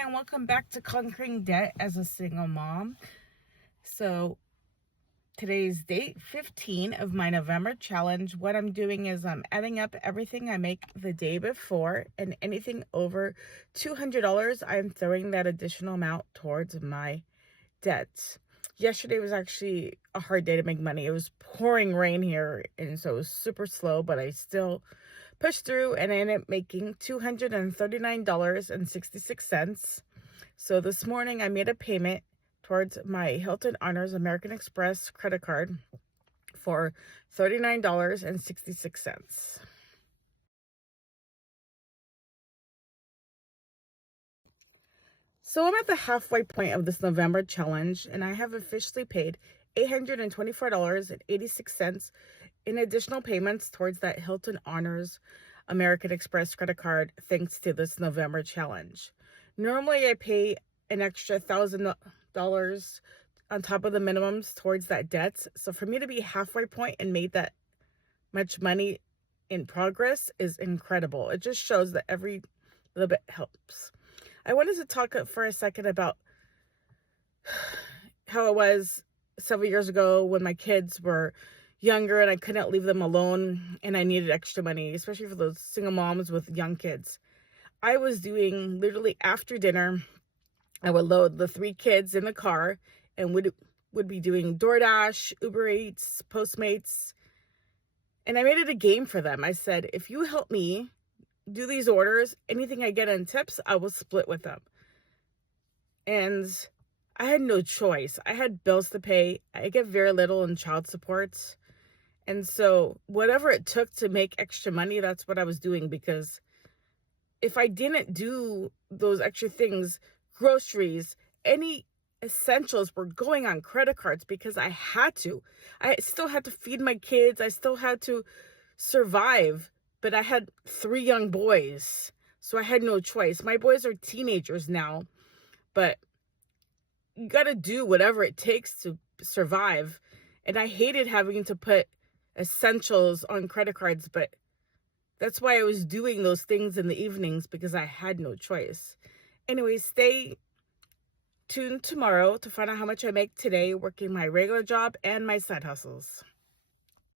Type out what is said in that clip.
and welcome back to Conquering Debt as a Single Mom. So today's date 15 of my November challenge. What I'm doing is I'm adding up everything I make the day before, and anything over $200, I'm throwing that additional amount towards my debts. Yesterday was actually a hard day to make money. It was pouring rain here, and so it was super slow, but I still pushed through and I ended up making $239.66. So this morning I made a payment towards my Hilton Honors American Express credit card for $39.66. So I'm at the halfway point of this November challenge, and I have officially paid $824.86 in additional payments towards that Hilton Honors American Express credit card thanks to this November challenge. Normally I pay an extra $1,000 on top of the minimums towards that debt. So for me to be halfway point and made that much money in progress is incredible. It just shows that every little bit helps. I wanted to talk for a second about how it was several years ago when my kids were younger and I couldn't leave them alone and I needed extra money, especially for those single moms with young kids. I was doing literally after dinner, I would load the 3 kids in the car and would be doing DoorDash, Uber Eats, Postmates. And I made it a game for them. I said, if you help me do these orders, anything I get in tips, I will split with them. And I had no choice. I had bills to pay. I get very little in child support. And so whatever it took to make extra money, that's what I was doing. Because if I didn't do those extra things, groceries, any essentials were going on credit cards because I had to. I still had to feed my kids. I still had to survive. But I had 3 young boys, so I had no choice. My boys are teenagers now, but you got to do whatever it takes to survive. And I hated having to put essentials on credit cards, but that's why I was doing those things in the evenings, because I had no choice. Anyway, stay tuned tomorrow to find out how much I make today working my regular job and my side hustles.